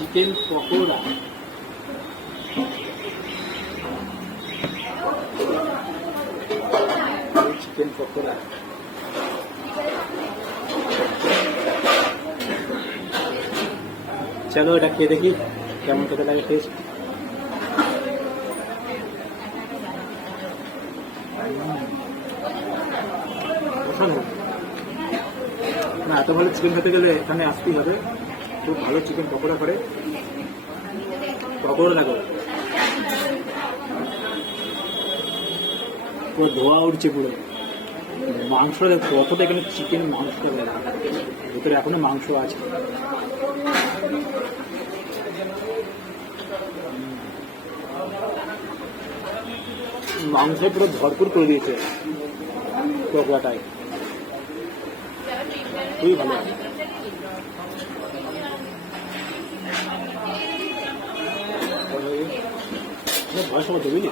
Chicken pakora. Chicken pakora চলো এটা খেয়ে দেখি কেমন খেতে লাগে টেস্ট। না এত ভালো চিকেন খেতে গেলে এখানে আসতেই হবে। খুব ভালো চিকেন পকোড়া করে, পকোড়া দেখো পুরো ধোয়া উঠছে পুরো। মাংসটা দেখো কতটা, এখানে চিকেন মাংসটা দেখো ভিতরে এখনো মাংস আছে। মাংস পুরো ভরপুর করে দিয়েছে পকোড়াটায়, খুবই ভালো। বয়স হবে বুঝলি।